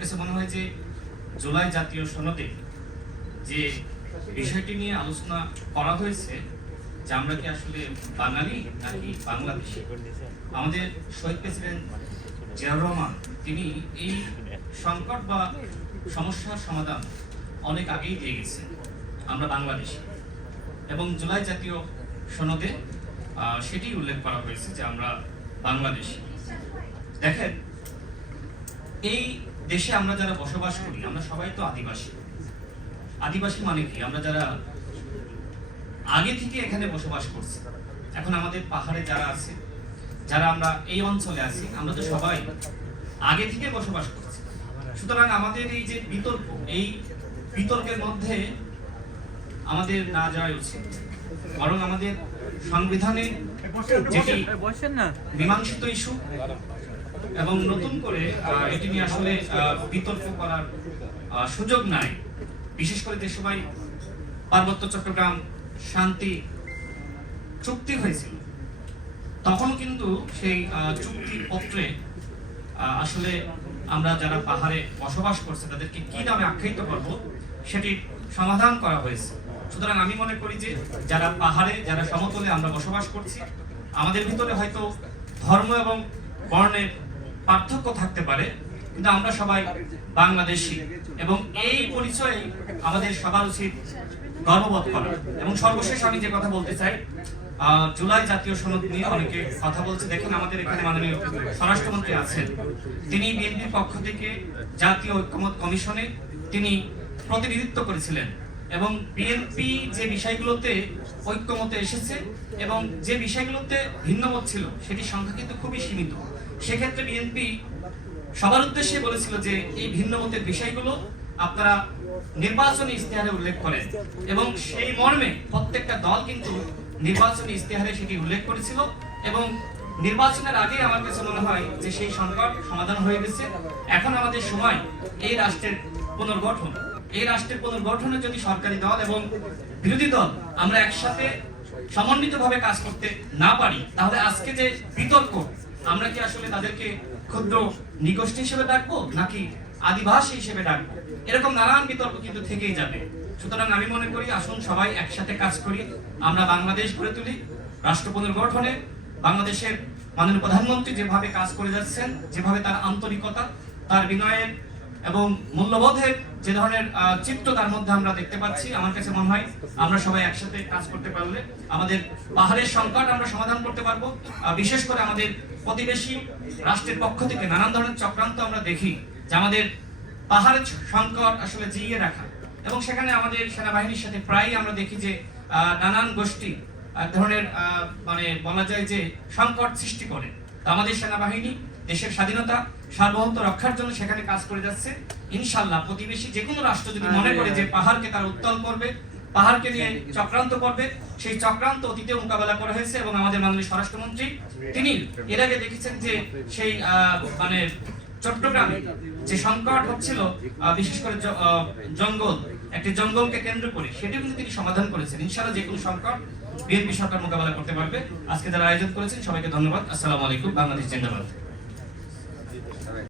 কাছে মনে হয় যে জুলাই জাতীয় সনদে যে বিষয়টি নিয়ে আলোচনা করা হয়েছে যে আমরা কি আসলে বাঙালি নাকি বাংলাদেশি। আমাদের শহীদ প্রেসিডেন্ট জিয়াউর রহমান তিনি এই সংকট বা সমস্যার সমাধান অনেক আগেই দিয়ে গেছেন, আমরা বাংলাদেশি। এবং জুলাই জাতীয় সনদে সেটি উল্লেখ করা হয়েছে যে আমরা বাংলাদেশি। দেখেন, এই দেশে আমরা যারা বসবাস করি আমরা সবাই তো আদিবাসী। আদিবাসী মানে কি? আমরা যারা আগে থেকে এখানে বসবাস করছি, এখন আমাদের পাহাড়ে যারা আছে, যারা আমরা এই অঞ্চলে আছি, আমরা তো সবাই আগে থেকে বসবাস করছি। সুতরাং আমাদের এই যে বিতর্ক, এই বিতর্কের মধ্যে আমাদের না যাওয়া উচিত, বরং আমাদের সংবিধানে যেটি মীমাংসিত ইস্যু এবং নতুন করে এটি নিয়ে আসলে বিতর্ক করার সুযোগ নাই। বিশেষ করে যে সময় পার্বত্য চট্টগ্রাম শান্তি চুক্তি হয়েছিল, তখন কিন্তু সেই চুক্তিপত্রে আসলে আমরা যারা পাহাড়ে বসবাস করছে তাদেরকে কি নামে আখ্যায়িত করব সেটি সমাধান করা হয়েছে। সুতরাং আমি মনে করি যে যারা পাহাড়ে, যারা সমতলে আমরা বসবাস করছি, আমাদের ভিতরে হয়তো ধর্ম এবং বর্ণের পার্থক্য থাকতে পারে, কিন্তু আমরা সবাই বাংলাদেশি এবং এই পরিচয়ে আমাদের সবার উচিত গর্ববোধ করা। এবং সর্বশেষ আমি যে কথা বলতে চাই, জুলাই জাতীয় সনদ নিয়ে অনেকে কথা বলছে। দেখেন, আমাদের এখানে মাননীয় স্বরাষ্ট্রমন্ত্রী আছেন, তিনি বিএনপির পক্ষ থেকে জাতীয় ঐক্যমত কমিশনে তিনি প্রতিনিধিত্ব করেছিলেন এবং বিএনপি যে বিষয়গুলোতে ঐক্যমতে এসেছে এবং যে বিষয়গুলোতে ভিন্নমত ছিল সেটি সংখ্যা কিন্তু খুবই সীমিত। সেক্ষেত্রে বিএনপি সবার উদ্দেশ্যে বলেছিল যে এই ভিন্নমতের বিষয়গুলো আপনারা নির্বাচনী ইশতেহারে উল্লেখ করেন, এবং সেই মর্মে প্রত্যেকটা দল কিন্তু নির্বাচনী ইশতেহারে সেটি উল্লেখ করেছিল। এবং নির্বাচনের আগে আমার কাছে মনে হয় যে সেই সংকট সমাধান হয়ে গেছে। এখন আমাদের সময় এই রাষ্ট্রের পুনর্গঠন। এই রাষ্ট্রের পুনর্গঠনে যদি সরকারি দল এবং বিরোধী দল আমরা একসাথে সমন্বিতভাবে কাজ করতে না পারি, তাহলে আজকে যে বিতর্ক, আমরা কি আসলে তাদেরকে ক্ষুদ্র নিগোষ্ঠী হিসেবে ডাকবো নাকি আদিবাসী হিসেবে ডাকবো? এরকম নানান বিতর্ক কিন্তু থেকেই যাবে। সুতরাং আমি মনে করি আসুন সবাই একসাথে কাজ করি, আমরা বাংলাদেশ গড়ে তুলি। রাষ্ট্র পুনর্গঠনে বাংলাদেশের মাননীয় প্রধানমন্ত্রী যেভাবে কাজ করে যাচ্ছেন, যেভাবে তার আন্তরিকতা, তার বিনয়ের এবং মূল্যবোধের যে ধরনের চিত্র তার মধ্যে আমরা দেখতে পাচ্ছি, আমার কাছে মনে হয় আমরা সবাই একসাথে কাজ করতে পারলে আমাদের পাহাড়ের সংকট আমরা সমাধান করতে পারবো। বিশেষ করে আমাদের প্রতিবেশী রাষ্ট্রের পক্ষ থেকে নানান ধরনের চক্রান্ত আমরা দেখি যে আমাদের পাহাড়ের সংকট আসলে জিইয়ে রাখা, এবং সেখানে আমাদের সেনাবাহিনীর সাথে প্রায়ই আমরা দেখি যে নানান গোষ্ঠী ধরনের মানে বলা যায় যে সংকট সৃষ্টি করে। আমাদের সেনাবাহিনী দেশের স্বাধীনতা সার্বভৌমত্ব রক্ষার জন্য সেখানে কাজ করে যাচ্ছে। ইনশাআল্লাহ প্রতিবেশী যে কোনো রাষ্ট্র যদি মনে করে যে পাহাড়কে তারা উত্তল করবে, পাহাড়কে নিয়ে চক্রান্ত করবে, সেই চক্রান্ত অতীতে মোকাবেলা করা হয়েছে। এবং আমাদের মাননীয় স্বরাষ্ট্রমন্ত্রী তিনি এর আগে দেখেছেন যে সেই মানে চট্টগ্রামে যে সংকট হচ্ছিল, বিশেষ করে জঙ্গল, একটি জঙ্গলকে কেন্দ্র করে, সেটিও কিন্তু তিনি সমাধান করেছেন। ইনশাআল্লাহ যে কোনো সংকট বিএনপি সরকার মোকাবেলা করতে পারবে। আজকে যারা আয়োজন করেছেন সবাইকে ধন্যবাদ। আসসালামু আলাইকুম। বাংলাদেশ জিন্দাবাদ।